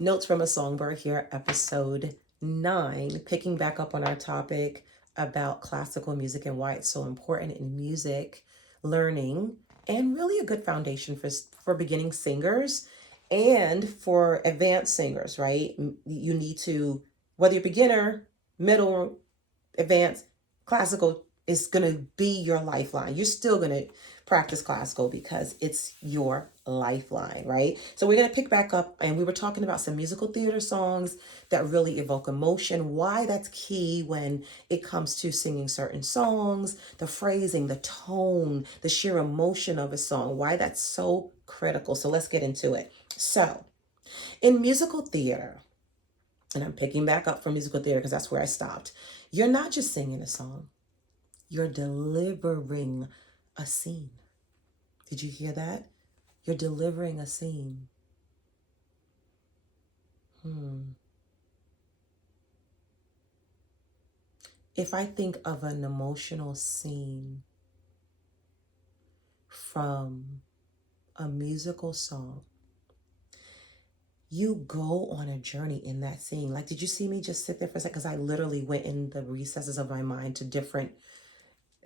Notes from a Songbird here, episode 9, picking back up on our topic about classical music and why it's so important in music learning and really a good foundation for beginning singers and for advanced singers, right? You need to, whether you're beginner, middle, advanced, classical is going to be your lifeline. You're still going to practice classical because it's your lifeline, right? So we're going to pick back up, and we were talking about some musical theater songs that really evoke emotion, why that's key when it comes to singing certain songs, the phrasing, the tone, the sheer emotion of a song, why that's so critical. So let's get into it. So in musical theater, and I'm picking back up from musical theater because that's where I stopped. You're not just singing a song, you're delivering a scene. Did you hear that? You're delivering a scene. If I think of an emotional scene from a musical song, you go on a journey in that scene. Like, did you see me just sit there for a second? Because I literally went in the recesses of my mind to different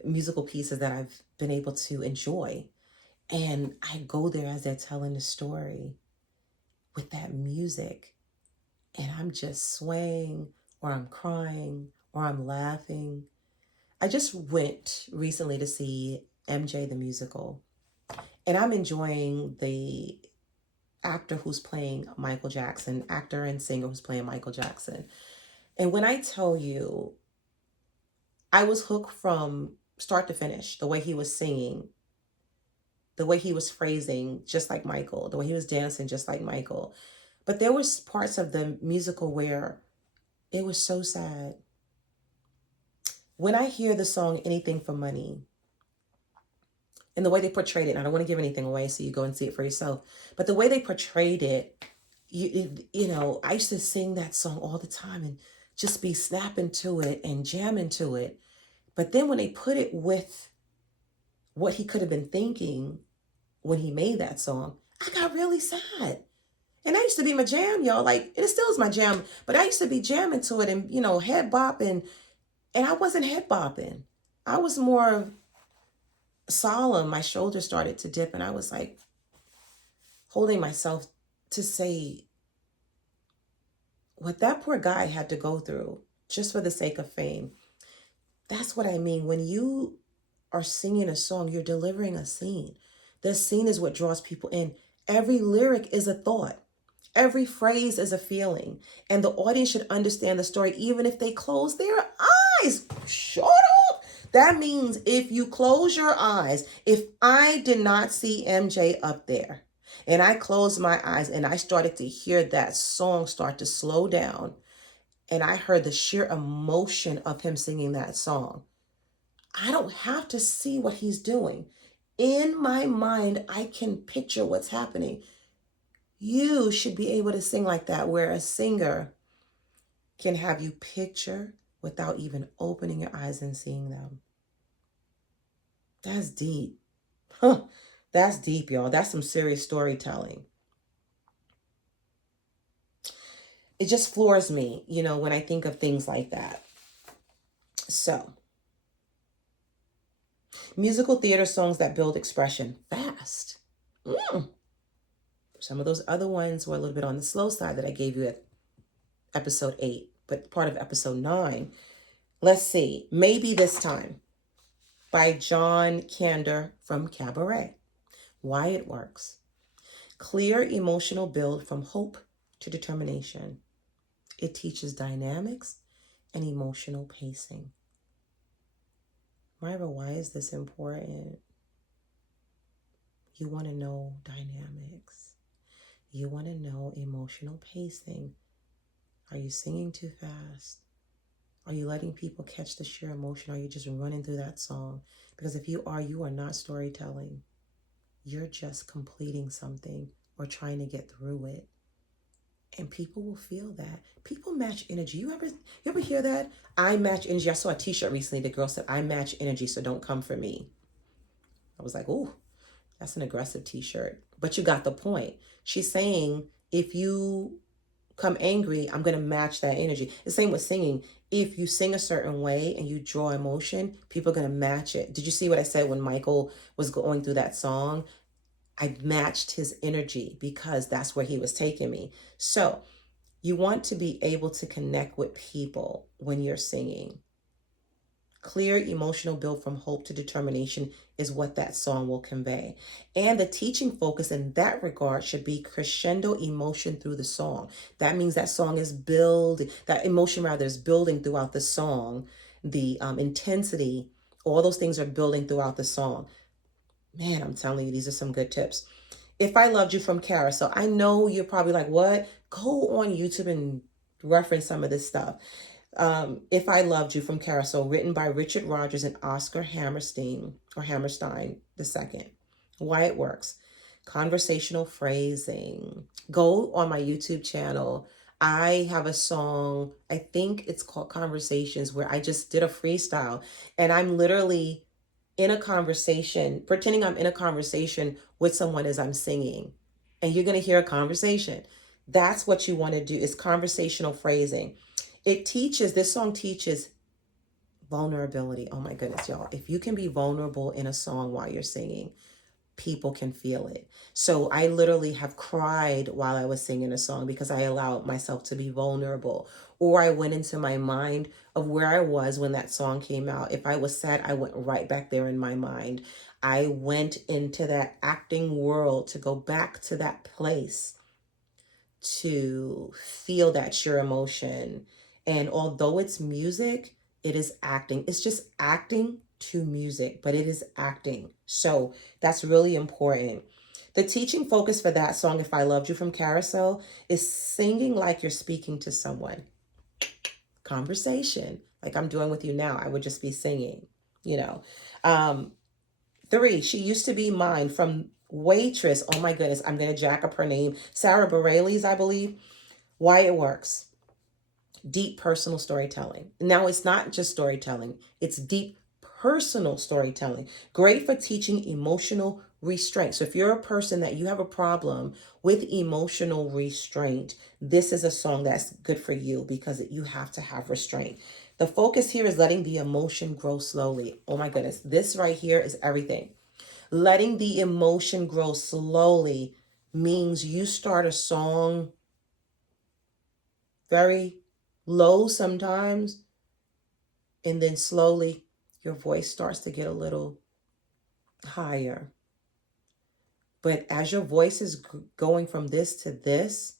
musical pieces that I've been able to enjoy. And I go there as they're telling the story with that music. And I'm just swaying, or I'm crying, or I'm laughing. I just went recently to see MJ the musical. And I'm enjoying the actor who's playing Michael Jackson, actor and singer who's playing Michael Jackson. And when I tell you, I was hooked from start to finish, the way he was singing, the way he was phrasing, just like Michael, the way he was dancing, just like Michael. But there was parts of the musical where it was so sad. When I hear the song Anything for Money, and the way they portrayed it, and I don't want to give anything away, so you go and see it for yourself, but the way they portrayed it, I used to sing that song all the time and just be snapping to it and jamming to it. But then when they put it with what he could have been thinking when he made that song, I got really sad. And that used to be my jam, y'all. Like, it still is my jam, but I used to be jamming to it and, head bopping. And I wasn't head bopping. I was more solemn. My shoulders started to dip, and I was like holding myself to say what that poor guy had to go through just for the sake of fame. That's what I mean. When you are singing a song, you're delivering a scene. The scene is what draws people in. Every lyric is a thought. Every phrase is a feeling. And the audience should understand the story even if they close their eyes. Shut up. That means if you close your eyes, if I did not see MJ up there and I closed my eyes and I started to hear that song start to slow down and I heard the sheer emotion of him singing that song, I don't have to see what he's doing. In my mind, I can picture what's happening. You should be able to sing like that, where a singer can have you picture without even opening your eyes and seeing them. That's deep. Huh. That's deep, y'all. That's some serious storytelling. It just floors me, when I think of things like that. So, musical theater songs that build expression fast. Some of those other ones were a little bit on the slow side that I gave you at episode 8, but part of episode 9. Let's see. Maybe This Time by John Kander from Cabaret. Why it works. Clear emotional build from hope to determination. It teaches dynamics and emotional pacing. Myra, why is this important? You want to know dynamics. You want to know emotional pacing. Are you singing too fast? Are you letting people catch the sheer emotion? Are you just running through that song? Because if you are not storytelling. You're just completing something or trying to get through it. And people will feel that. People match energy. You ever hear that? I match energy. I saw a t-shirt recently. The girl said, I match energy, so don't come for me. I was like, ooh, that's an aggressive t-shirt. But you got the point. She's saying if you come angry, I'm going to match that energy. The same with singing. If you sing a certain way and you draw emotion, people are going to match it. Did you see what I said when Michael was going through that song? I matched his energy because that's where he was taking me. So you want to be able to connect with people when you're singing. Clear emotional build from hope to determination is what that song will convey. And the teaching focus in that regard should be crescendo emotion through the song. That means that song is building, that emotion rather is building throughout the song. The intensity, all those things are building throughout the song. Man, I'm telling you, these are some good tips. If I Loved You from Carousel, I know you're probably like, what? Go on YouTube and reference some of this stuff. If I Loved You from Carousel, written by Richard Rodgers and Oscar Hammerstein II. Why it works. Conversational phrasing. Go on my YouTube channel. I have a song, I think it's called Conversations, where I just did a freestyle and I'm literally in a conversation, pretending I'm in a conversation with someone as I'm singing. And you're going to hear a conversation. That's what you want to do, is conversational phrasing. This song teaches vulnerability. Oh my goodness, y'all. If you can be vulnerable in a song while you're singing, people can feel it. So I literally have cried while I was singing a song because I allowed myself to be vulnerable. Or I went into my mind of where I was when that song came out. If I was sad, I went right back there in my mind. I went into that acting world to go back to that place to feel that sheer emotion. And although it's music, it is acting. It's just acting to music, but it is acting. So that's really important. The teaching focus for that song, If I Loved You from Carousel, is singing like you're speaking to someone. Conversation, like I'm doing with you now. I would just be singing, you know. 3, She Used to Be Mine from Waitress. Oh my goodness, I'm going to jack up her name. Sarah Bareilles, I believe. Why it works. Deep personal storytelling. Now, it's not just storytelling, it's deep personal storytelling. Great for teaching emotional restraint. So if you're a person that you have a problem with emotional restraint, this is a song that's good for you because you have to have restraint. The focus here is letting the emotion grow slowly. Oh my goodness, this right here is everything. Letting the emotion grow slowly means you start a song very low sometimes, and then slowly your voice starts to get a little higher. But as your voice is going from this to this,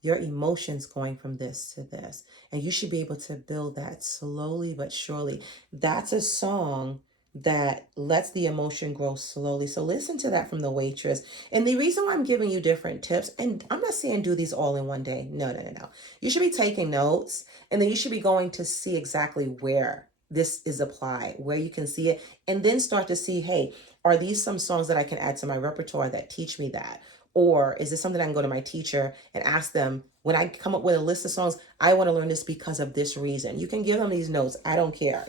your emotions going from this to this. And you should be able to build that slowly but surely. That's a song that lets the emotion grow slowly. So listen to that from The Waitress. And the reason why I'm giving you different tips, and I'm not saying do these all in one day. No, no, no, no. You should be taking notes, and then you should be going to see exactly where this is applied, where you can see it, and then start to see, hey, are these some songs that I can add to my repertoire that teach me that? Or is this something I can go to my teacher and ask them, when I come up with a list of songs, I want to learn this because of this reason. You can give them these notes. I don't care.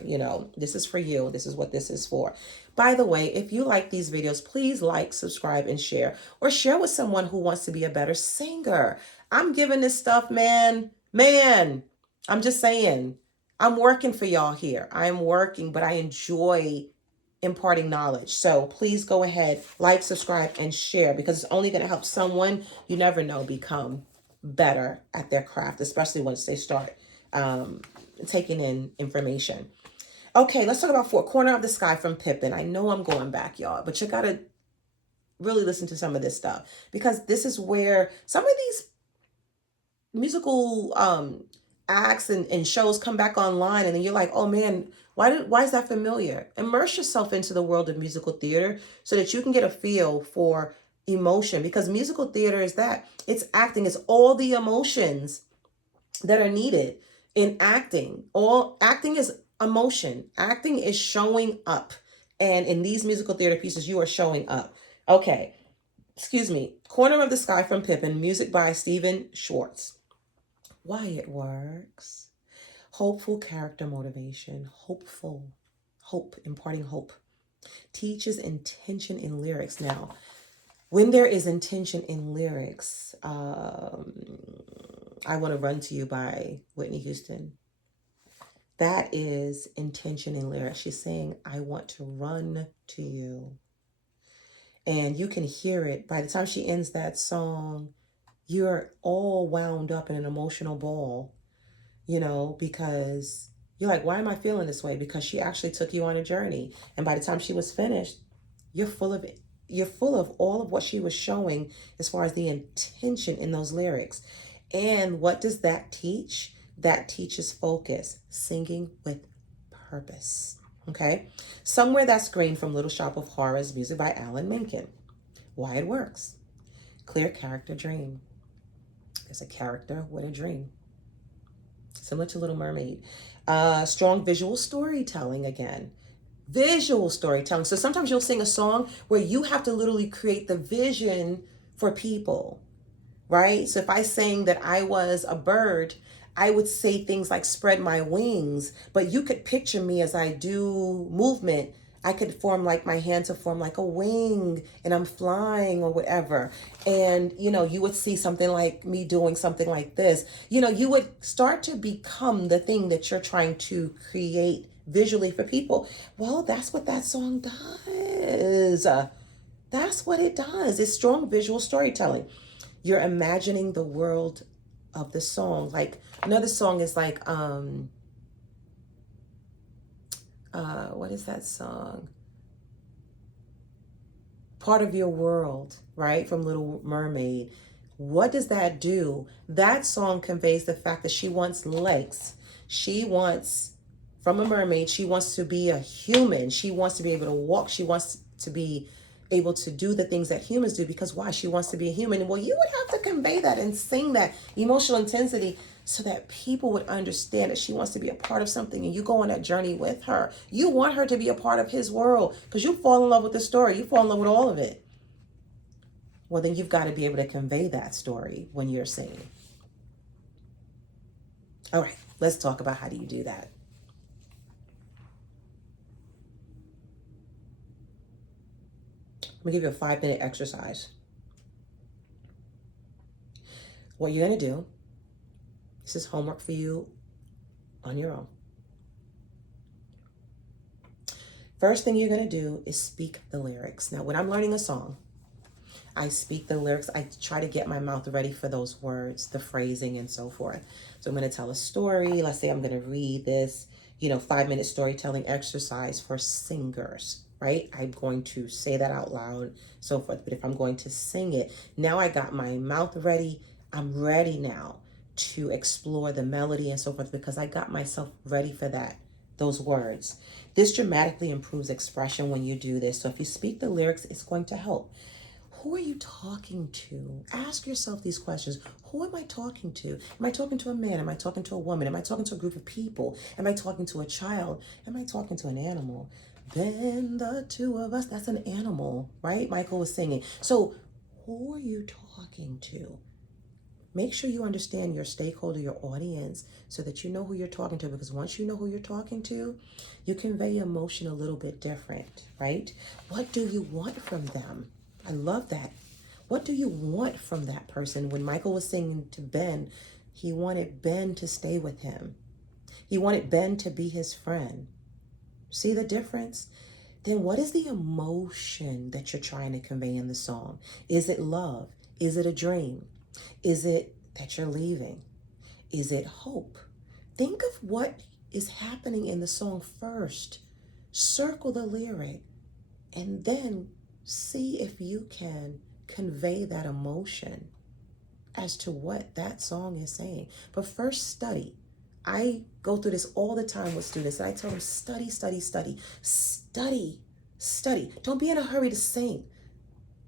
This is for you. This is what this is for. By the way, if you like these videos, please like, subscribe, and share. Or share with someone who wants to be a better singer. I'm giving this stuff, man. I'm just saying. I'm working for y'all here. I'm working, but I enjoy imparting knowledge. So please go ahead, like, subscribe, and share, because it's only going to help someone, you never know, become better at their craft, especially once they start taking in information. Okay, let's talk about Corner of the Sky from Pippin. I know I'm going back, y'all, but you got to really listen to some of this stuff, because this is where some of these musical acts and shows come back online, and then you're like, oh man, why is that familiar? Immerse yourself into the world of musical theater so that you can get a feel for emotion, because musical theater is that. It's acting. It's all the emotions that are needed in acting. All acting is emotion. Acting is showing up. And in these musical theater pieces, you are showing up. Okay, excuse me. Corner of the Sky from Pippin, music by Stephen Schwartz. Why it works. Hopeful character motivation. Hope, imparting hope. Teaches intention in lyrics. Now, when there is intention in lyrics, I Want to Run to You by Whitney Houston. That is intention in lyrics. She's saying, I want to run to you. And you can hear it. By the time she ends that song, you're all wound up in an emotional ball, because you're like, why am I feeling this way? Because she actually took you on a journey. And by the time she was finished, you're full of it. You're full of all of what she was showing as far as the intention in those lyrics. And what does that teach? That teaches focus, singing with purpose. Okay? Somewhere That's Green from Little Shop of Horrors, music by Alan Menken. Why it works. Clear character dream. There's a character with a dream. Similar to Little Mermaid. Strong visual storytelling again. Visual storytelling. So sometimes you'll sing a song where you have to literally create the vision for people, right? So if I sang that I was a bird, I would say things like spread my wings, but you could picture me as I do movement. I could form like my hands to form like a wing and I'm flying or whatever. And, you would see something like me doing something like this. You would start to become the thing that you're trying to create visually for people. Well, that's what that song does. That's what it does. It's strong visual storytelling. You're imagining the world of the song. Like another song is like, what is that song? Part of Your World, right? From Little Mermaid. What does that do? That song conveys the fact that she wants legs. She wants, from a mermaid, she wants to be a human. She wants to be able to walk. She wants to be able to do the things that humans do, because why? She wants to be a human. Well, you would have to convey that and sing that emotional intensity so that people would understand that she wants to be a part of something, and you go on that journey with her. You want her to be a part of his world because you fall in love with the story. You fall in love with all of it. Well, then you've got to be able to convey that story when you're singing. All right, let's talk about how do you do that. I'm going to give you a 5-minute exercise. What you're going to do, this is homework for you on your own. First thing you're going to do is speak the lyrics. Now, when I'm learning a song, I speak the lyrics. I try to get my mouth ready for those words, the phrasing, and so forth. So I'm going to tell a story. Let's say I'm going to read this, 5-minute storytelling exercise for singers, right? I'm going to say that out loud, so forth. But if I'm going to sing it, now I got my mouth ready. I'm ready now to explore the melody and so forth because I got myself ready for those words. This dramatically improves expression when you do this. So if you speak the lyrics, it's going to help. Who are you talking to? Ask yourself these questions. Who am I talking to? Am I talking to a man? Am I talking to a woman? Am I talking to a group of people? Am I talking to a child? Am I talking to an animal? Then the two of us, that's an animal, right? Michael was singing. So who are you talking to? Make sure you understand your stakeholder, your audience, so that you know who you're talking to, because once you know who you're talking to, you convey emotion a little bit different, right? What do you want from them? I love that. What do you want from that person? When Michael was singing to Ben, he wanted Ben to stay with him. He wanted Ben to be his friend. See the difference? Then what is the emotion that you're trying to convey in the song? Is it love? Is it a dream? Is it that you're leaving? Is it hope? Think of what is happening in the song first. Circle the lyric and then see if you can convey that emotion as to what that song is saying. But first, study. I go through this all the time with students, and I tell them, study, study, study, study, study. Don't be in a hurry to sing,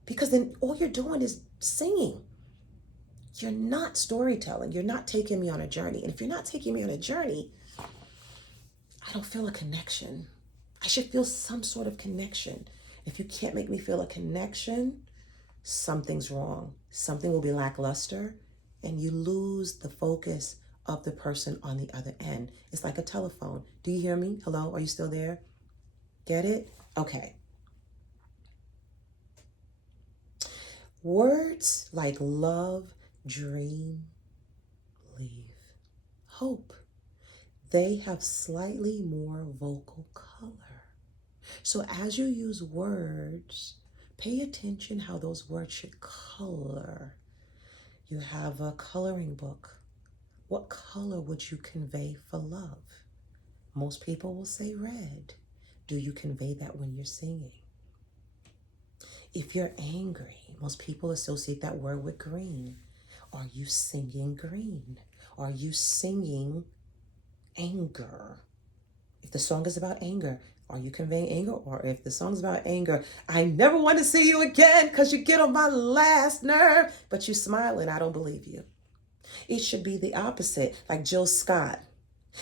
because then all you're doing is singing. You're not storytelling. You're not taking me on a journey. And if you're not taking me on a journey, I don't feel a connection. I should feel some sort of connection. If you can't make me feel a connection, something's wrong. Something will be lackluster, and you lose the focus of the person on the other end. It's like a telephone. Do you hear me? Hello? Are you still there? Get it? Okay. Words like love, dream, leave. Hope. They have slightly more vocal color. So as you use words, pay attention how those words should color. You have a coloring book. What color would you convey for love? Most people will say red. Do you convey that when you're singing? If you're angry, most people associate that word with green. Are you singing green? Are you singing anger? If the song is about anger, are you conveying anger? Or if the song's about anger, I never want to see you again because you get on my last nerve, but you smile and I don't believe you. It should be the opposite, like Jill Scott.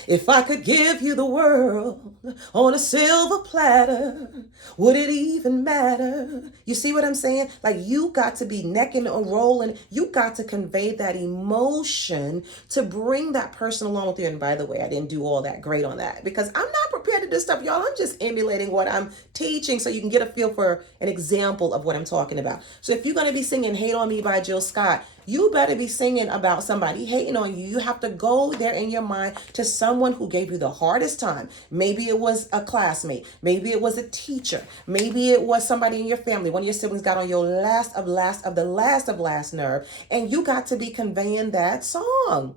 If I could give you the world on a silver platter, would it even matter? You see what I'm saying? Like, you got to be necking and rolling. You got to convey that emotion to bring that person along with you. And by the way, I didn't do all that great on that because I'm not prepared to do stuff, y'all. I'm just emulating what I'm teaching so you can get a feel for an example of what I'm talking about. So if you're going to be singing Hate on Me by Jill Scott, you better be singing about somebody hating on you. You have to go there in your mind to someone who gave you the hardest time. Maybe it was a classmate. Maybe it was a teacher. Maybe it was somebody in your family. One of your siblings got on your last of last nerve. And you got to be conveying that song.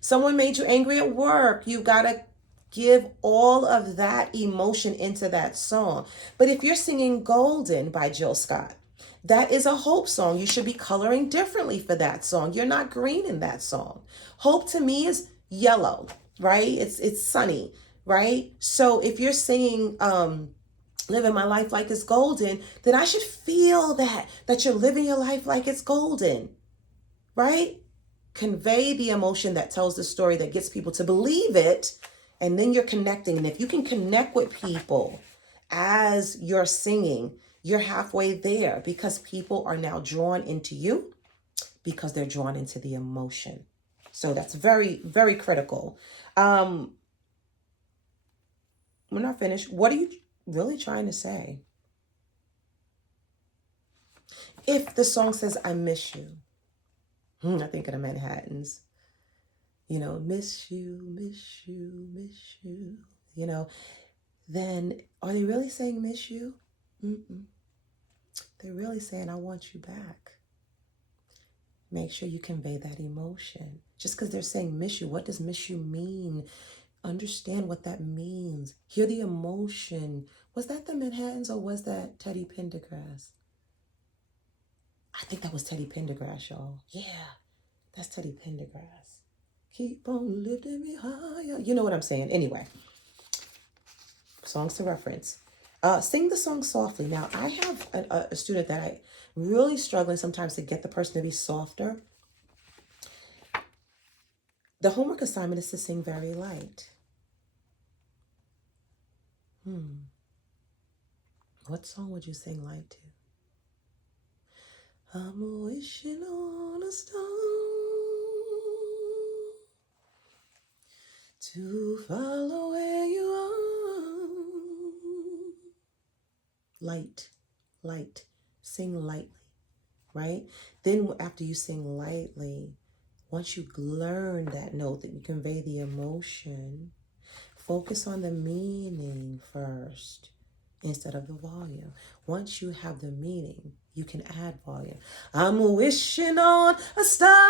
Someone made you angry at work. You got to give all of that emotion into that song. But if you're singing Golden by Jill Scott, that is a hope song. You should be coloring differently for that song. You're not green in that song. Hope to me is yellow, right? It's sunny, right? So if you're singing living my life like it's golden, then I should feel that you're living your life like it's golden, right? Convey the emotion that tells the story that gets people to believe it, and then you're connecting. And if you can connect with people as you're singing, you're halfway there because people are now drawn into you because they're drawn into the emotion. So that's very, very critical. We're not finished. What are you really trying to say? If the song says, I miss you, I think of the Manhattans, miss you, miss you, miss you, then are they really saying miss you? They're really saying, I want you back. Make sure you convey that emotion. Just because they're saying miss you, what does miss you mean? Understand what that means. Hear the emotion. Was that the Manhattans or was that Teddy Pendergrass? I think that was Teddy Pendergrass, y'all. Yeah, that's Teddy Pendergrass. Keep on lifting me higher. You know what I'm saying? Anyway, songs to reference. Sing the song softly. Now, I have a student that I really struggling sometimes to get the person to be softer. The homework assignment is to sing very light. What song would you sing light to? I'm wishing on a star to follow where you are. Light. Sing lightly, right? Then after you sing lightly, once you learn that note that you convey the emotion, focus on the meaning first instead of the volume. Once you have the meaning, you can add volume. I'm wishing on a star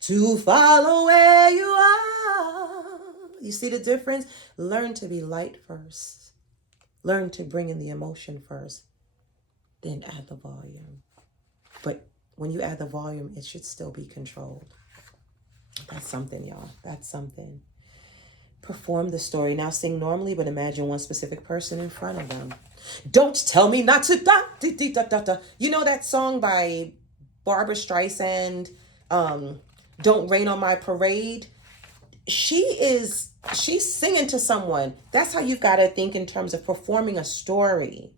to follow where you are. You see the difference? Learn to be light first. Learn to bring in the emotion first, then add the volume. But when you add the volume, it should still be controlled. That's something, y'all. That's something. Perform the story. Now sing normally, but imagine one specific person in front of them. Don't tell me not to da, da, da, da, da. You know that song by Barbara Streisand, Don't Rain on My Parade? She's singing to someone. That's how you've got to think in terms of performing a story.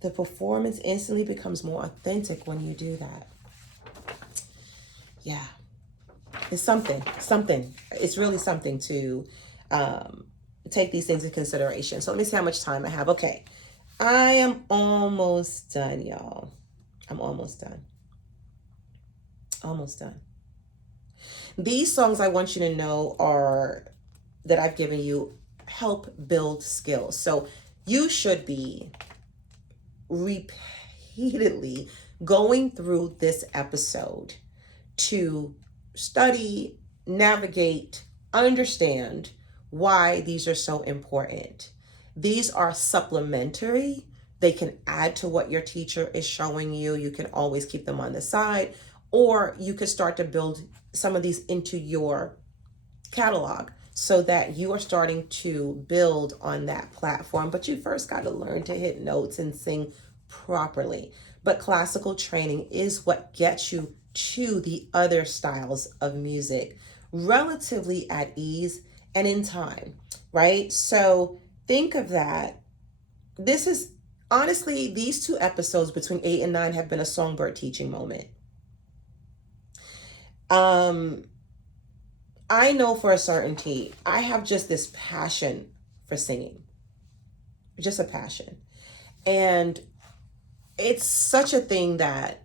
The performance instantly becomes more authentic when you do that. Yeah. It's something. It's really something to take these things in consideration. So let me see how much time I have. Okay. I am almost done, y'all. I'm almost done. Almost done. These songs I want you to know are that I've given you help build skills. So you should be repeatedly going through this episode to study, navigate, understand why these are so important. These are supplementary. They can add to what your teacher is showing you. You can always keep them on the side, or you could start to build some of these into your catalog so that you are starting to build on that platform. But you first got to learn to hit notes and sing properly. But classical training is what gets you to the other styles of music relatively at ease and in time, right? So think of that. This is honestly, these two episodes between 8 and 9 have been a songbird teaching moment. I know for a certainty, I have just this passion for singing, just a passion. And it's such a thing that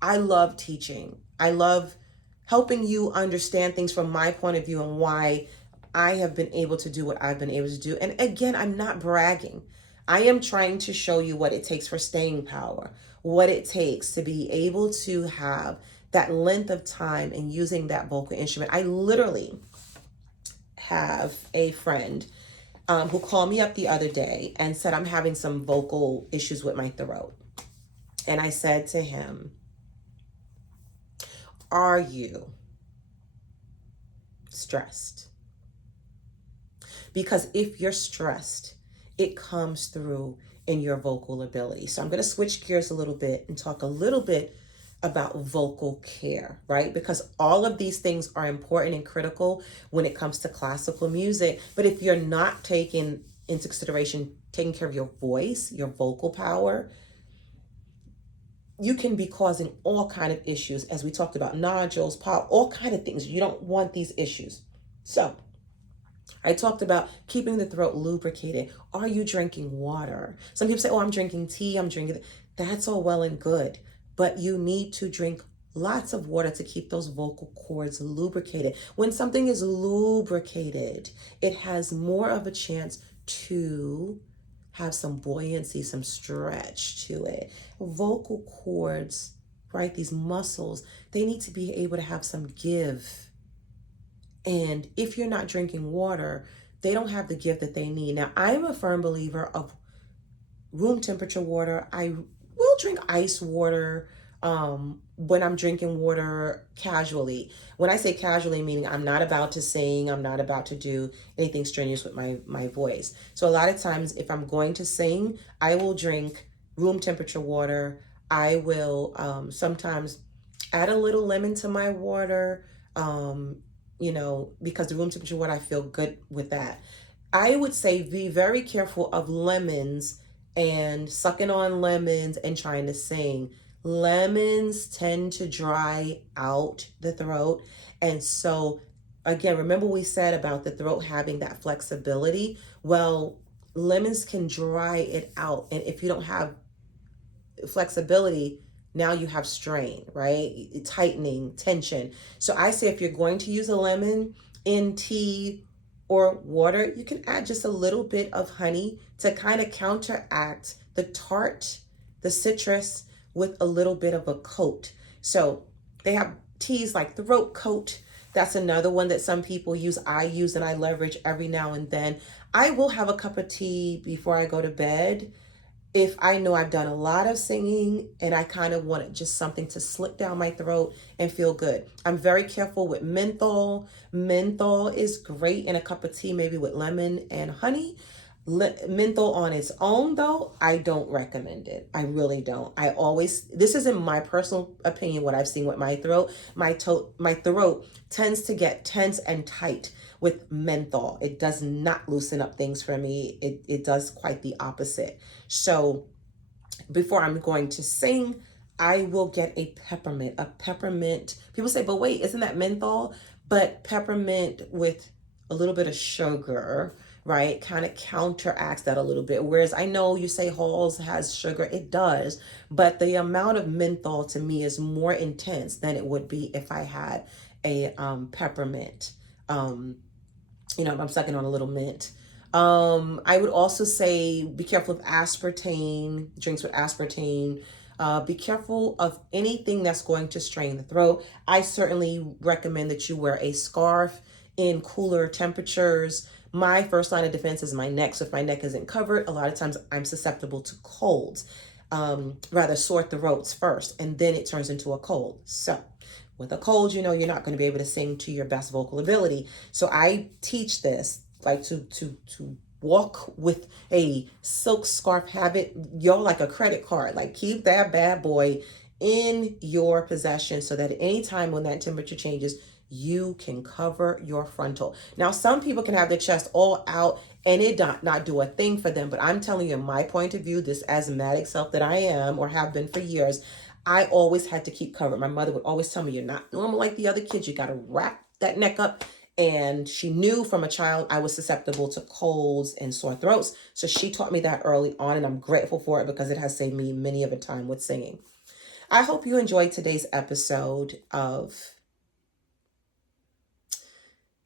I love teaching. I love helping you understand things from my point of view and why I have been able to do what I've been able to do. And again, I'm not bragging. I am trying to show you what it takes for staying power, what it takes to be able to have that length of time and using that vocal instrument. I literally have a friend who called me up the other day and said, I'm having some vocal issues with my throat. And I said to him, are you stressed? Because if you're stressed, it comes through in your vocal ability. So I'm going to switch gears a little bit and talk a little bit about vocal care, right? Because all of these things are important and critical when it comes to classical music. But if you're not taking into consideration taking care of your voice, your vocal power, you can be causing all kind of issues, as we talked about, nodules, pop, all kind of things. You don't want these issues. So I talked about keeping the throat lubricated. Are you drinking water? Some people say, oh, I'm drinking tea, I'm drinking. That's all well and good. But you need to drink lots of water to keep those vocal cords lubricated. When something is lubricated, it has more of a chance to have some buoyancy, some stretch to it. Vocal cords, right, these muscles, they need to be able to have some give. And if you're not drinking water, they don't have the give that they need. Now, I'm a firm believer of room temperature water. I will drink ice water when I'm drinking water casually. When I say casually, meaning I'm not about to sing, I'm not about to do anything strenuous with my voice. So a lot of times if I'm going to sing, I will drink room temperature water. I will sometimes add a little lemon to my water, because the room temperature water, I feel good with that. I would say be very careful of lemons and sucking on lemons and trying to sing. Lemons tend to dry out the throat. And so, again, remember we said about the throat having that flexibility? Well, lemons can dry it out. And if you don't have flexibility, now you have strain, right? Tightening, tension. So I say if you're going to use a lemon in tea or water, you can add just a little bit of honey to kind of counteract the tart, the citrus, with a little bit of a coat. So they have teas like throat coat. That's another one that some people use. I use and I leverage every now and then. I will have a cup of tea before I go to bed if I know I've done a lot of singing and I kind of want just something to slip down my throat and feel good. I'm very careful with menthol. Menthol is great in a cup of tea, maybe with lemon and honey. Menthol on its own, though, I don't recommend it. I really don't. This is in my personal opinion, what I've seen with my throat. My throat tends to get tense and tight with menthol. It does not loosen up things for me. It does quite the opposite. So before I'm going to sing, I will get a peppermint. People say, but wait, isn't that menthol? But peppermint with a little bit of sugar, right, kind of counteracts that a little bit. Whereas I know you say Halls has sugar, it does, but the amount of menthol to me is more intense than it would be if I had a peppermint. Um, I'm sucking on a little mint. I would also say be careful of aspartame, drinks with aspartame. Be careful of anything that's going to strain the throat. I certainly recommend that you wear a scarf in cooler temperatures. My first line of defense is my neck. So if my neck isn't covered, a lot of times I'm susceptible to colds. Rather sore throats first, and then it turns into a cold. So with a cold, you're not going to be able to sing to your best vocal ability. So I teach this, like to walk with a silk scarf, have it, like a credit card, like keep that bad boy in your possession so that at any time when that temperature changes, you can cover your frontal. Now, some people can have their chest all out and it not do a thing for them, but I'm telling you, in my point of view, this asthmatic self that I am or have been for years, I always had to keep covered. My mother would always tell me, you're not normal like the other kids. You got to wrap that neck up. And she knew from a child I was susceptible to colds and sore throats. So she taught me that early on, and I'm grateful for it because it has saved me many of a time with singing. I hope you enjoyed today's episode of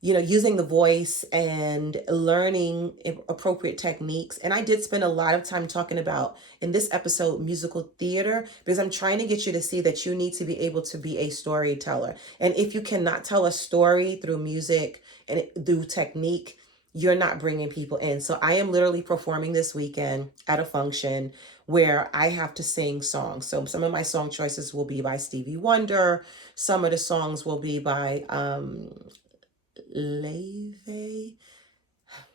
using the voice and learning appropriate techniques. And I did spend a lot of time talking about, in this episode, musical theater, because I'm trying to get you to see that you need to be able to be a storyteller. And if you cannot tell a story through music and through technique, you're not bringing people in. So I am literally performing this weekend at a function where I have to sing songs. So some of my song choices will be by Stevie Wonder. Some of the songs will be by Leve.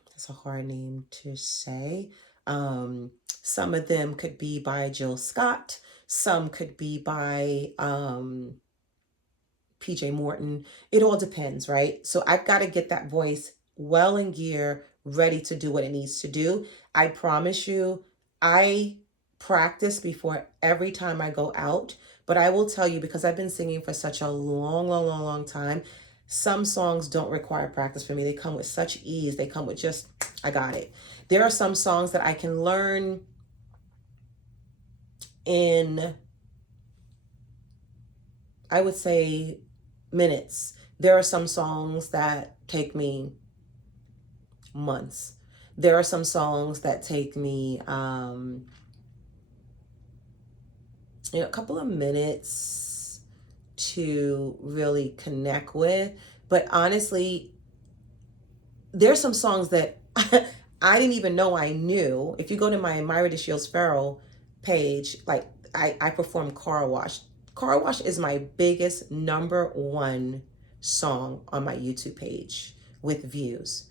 That's a hard name to say. Some of them could be by Jill Scott. Some could be by PJ Morton. It all depends, right? So I've got to get that voice well in gear, ready to do what it needs to do. I promise you, I practice before every time I go out. But I will tell you, because I've been singing for such a long time, some songs don't require practice for me. They come with such ease. They come with just, I got it. There are some songs that I can learn in, I would say, minutes. There are some songs that take me months. There are some songs that take me a couple of minutes to really connect with. But honestly, there's some songs that I didn't even know I knew. If you go to my Myra DeShields Farrell page, like I perform Car Wash. Car Wash is my biggest #1 song on my YouTube page with views.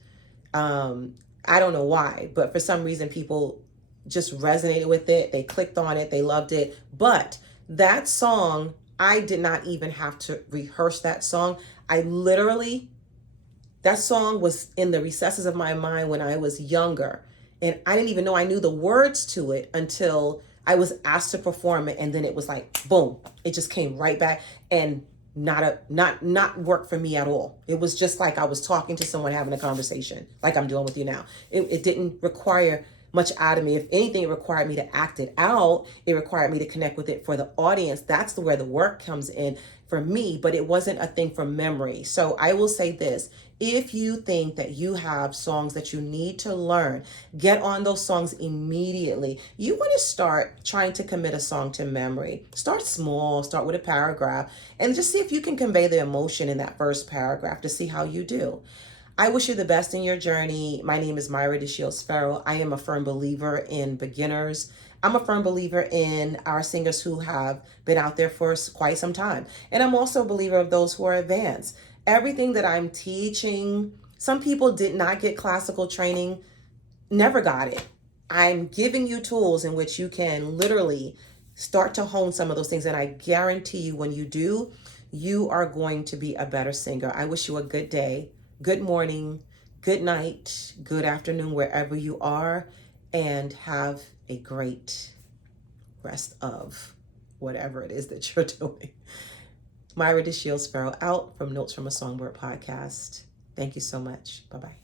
I don't know why, but for some reason people just resonated with it. They clicked on it. They loved it. But that song, I did not even have to rehearse that song. That song was in the recesses of my mind when I was younger. And I didn't even know I knew the words to it until I was asked to perform it. And then it was like, boom, it just came right back and not work for me at all. It was just like I was talking to someone, having a conversation like I'm doing with you now. It didn't require much out of me. If anything, it required me to act it out. It required me to connect with it for the audience. That's where the work comes in for me, but it wasn't a thing from memory. So I will say this: if you think that you have songs that you need to learn, get on those songs immediately. You want to start trying to commit a song to memory. Start small, start with a paragraph, and just see if you can convey the emotion in that first paragraph to see how you do. I wish you the best in your journey. My name is Myra DeShields Farrell. I am a firm believer in beginners. I'm a firm believer in our singers who have been out there for quite some time. And I'm also a believer of those who are advanced. Everything that I'm teaching, some people did not get classical training, never got it. I'm giving you tools in which you can literally start to hone some of those things. And I guarantee you, when you do, you are going to be a better singer. I wish you a good day, good morning, good night, good afternoon, wherever you are, and have a great rest of whatever it is that you're doing. Myra DeShields Farrell out from Notes from a Songbird podcast. Thank you so much. Bye-bye.